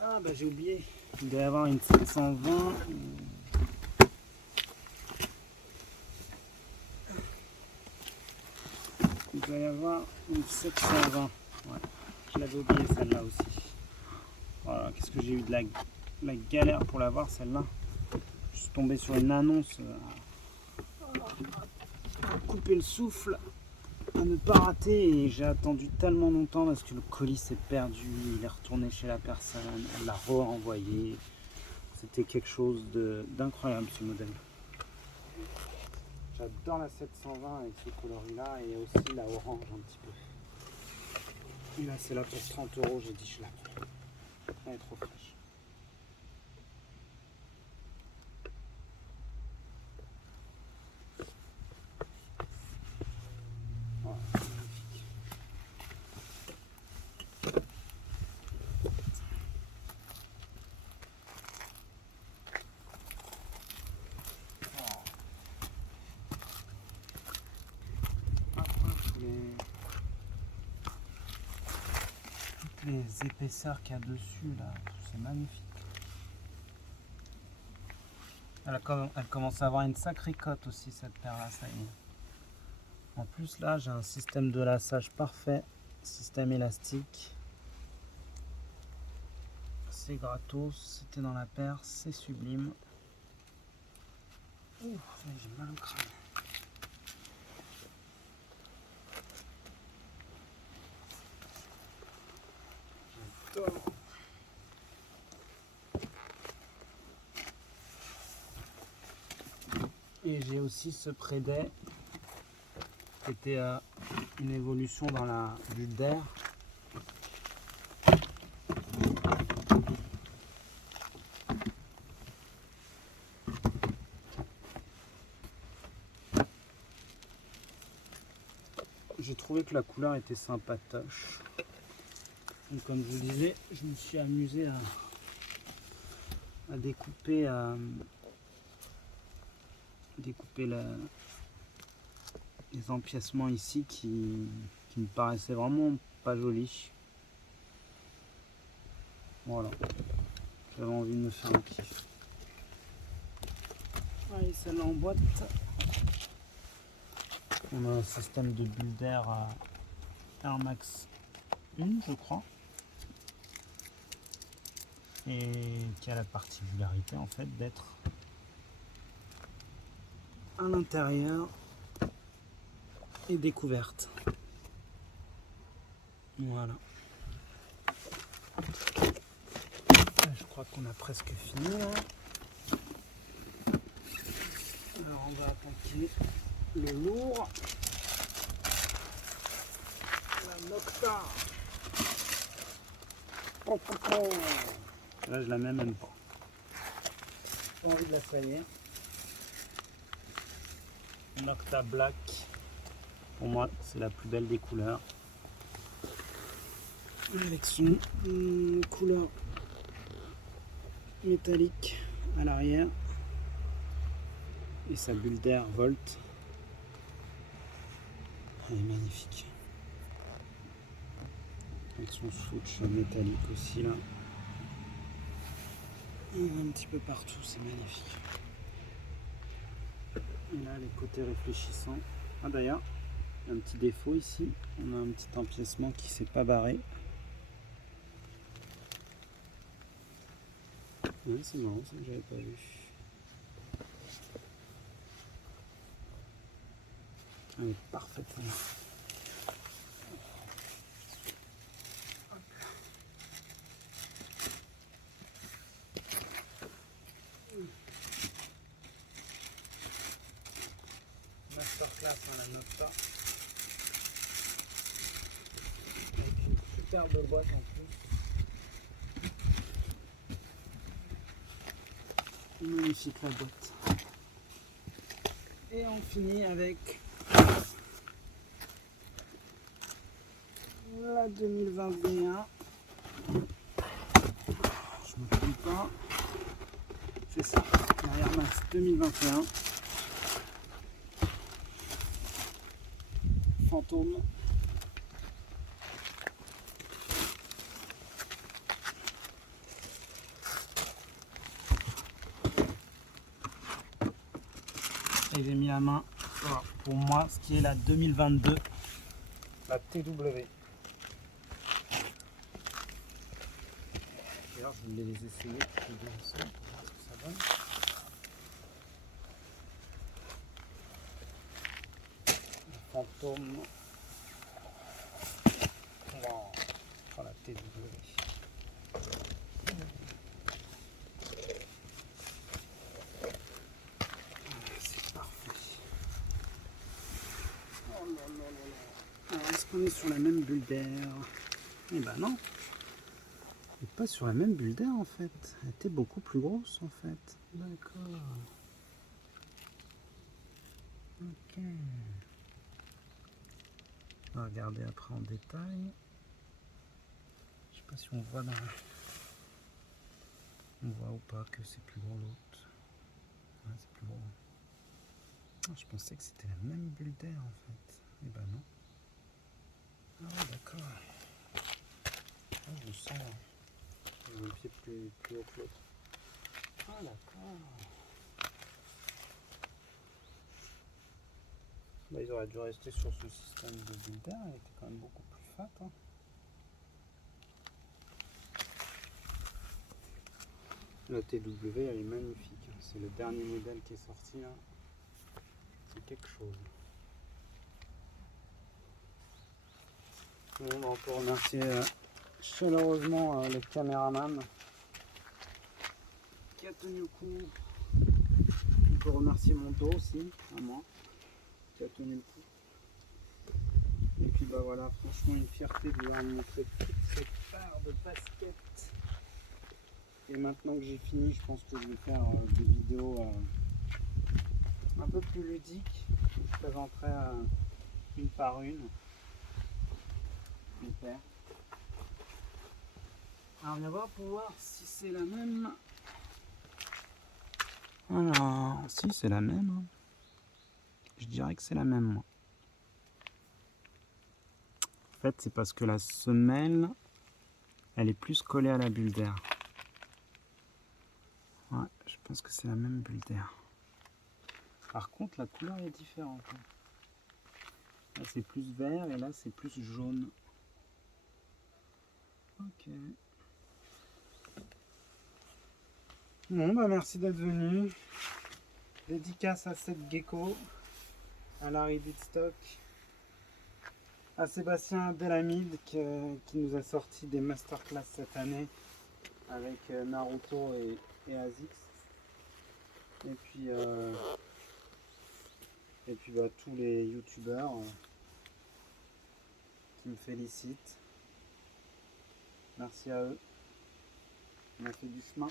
Ah bah j'ai oublié, il doit y avoir une 720. Il doit y avoir une 720. Ouais, je l'avais oublié celle-là aussi. Voilà, qu'est-ce que j'ai eu de la galère pour l'avoir celle-là. Je suis tombé sur une annonce à couper le souffle, à ne pas rater, et j'ai attendu tellement longtemps parce que le colis s'est perdu, il est retourné chez la personne, elle l'a renvoyé. C'était quelque chose d'incroyable ce modèle. J'adore la 720 avec ce coloris-là et aussi la orange un petit peu. Et là c'est là pour 30 €, j'ai dit je la prends. Elle est trop fraîche. Voilà, magnifique. Toutes les épaisseurs qu'il y a dessus là, c'est magnifique. Elle commence à avoir une sacrée cote aussi cette paire là, ça y est. En plus là j'ai un système de lassage parfait, système élastique. C'est gratos, c'était dans la paire, c'est sublime. Ouh, j'ai mal au crâne. J'adore. Et j'ai aussi ce Prédet qui était une évolution dans la bulle d'air. J'ai trouvé que la couleur était sympatoche. Donc, comme je vous disais, je me suis amusé à découper, les empiècements ici qui me paraissaient vraiment pas jolis. Voilà, j'avais envie de me faire un kiff. Allez, celle-là en boîte. On a un système de bulle d'air à Air Max 1, je crois. Et qui a la particularité en fait d'être à l'intérieur et découverte. Voilà. Je crois qu'on a presque fini là. Alors on va attaquer le lourd. La Nocta. Oh, oh, oh. Là je la mets même pas. J'ai envie de la soigner. Nocta Black. Pour moi c'est la plus belle des couleurs. Avec son couleur métallique à l'arrière et sa bulle d'air Volt. Elle est magnifique. Avec son switch métallique aussi là. Et un petit peu partout, c'est magnifique. Et là les côtés réfléchissants. Ah d'ailleurs, un petit défaut ici, on a un petit empiècement qui s'est pas barré. Ouais, c'est marrant, ça que j'avais pas vu. Elle est parfaite celle-là. Masterclass la Nocta. Avec une superbe boîte en plus. Magnifique la boîte. Et on finit avec la 2021. Je me trompe pas. C'est ça. Derrière Max 2021. Fantôme. et j'ai mis la main pour moi ce qui est la 2022, la TW. D'ailleurs je voulais les essayer tous les deux ensemble pour voir ce que ça donne. Le fantôme. Wow. Oh, la TW. C'est parfait. Oh là là là là. Alors est-ce qu'on est sur la même bulle d'air? Eh ben non. Et pas sur la même bulle d'air en fait. Elle était beaucoup plus grosse en fait. D'accord. Ok. On va regarder après en détail. Je sais pas si on voit on voit ou pas que c'est plus gros l'autre. Ouais, c'est plus gros. Ah, je pensais que c'était la même bulle d'air en fait. Et ben non. Ah ouais, d'accord. Ah, je le sens. J'ai un pied plus haut que l'autre. Ah d'accord. Bah, ils auraient dû rester sur ce système de bulle d'air. Il était quand même beaucoup plus fat. Hein. La TW elle est magnifique, c'est le dernier modèle qui est sorti là, c'est quelque chose. Bon, on peut remercier chaleureusement le caméraman qui a tenu le coup. On peut remercier mon dos aussi, à moi, qui a tenu le coup. Et puis bah voilà, franchement une fierté de pouvoir montrer toute cette part de basket. Et maintenant que j'ai fini, je pense que je vais faire des vidéos un peu plus ludiques. Je présenterai une par une les paires. Alors on va voir pour voir si c'est la même. Alors, si c'est la même. Hein. Je dirais que c'est la même. Moi. En fait, c'est parce que la semelle, elle est plus collée à la bulle d'air. Ouais, je pense que c'est la même bulle d'air. Par contre, la couleur est différente. Là, c'est plus vert et là, c'est plus jaune. Ok. Bon, bah merci d'être venu. Dédicace à cette gecko, à Larry Deadstock, à Sébastien Delamide qui nous a sorti des masterclass cette année avec Naruto et Azix. Et puis bah, tous les youtubeurs qui me félicitent. Merci à eux. On a fait du chemin.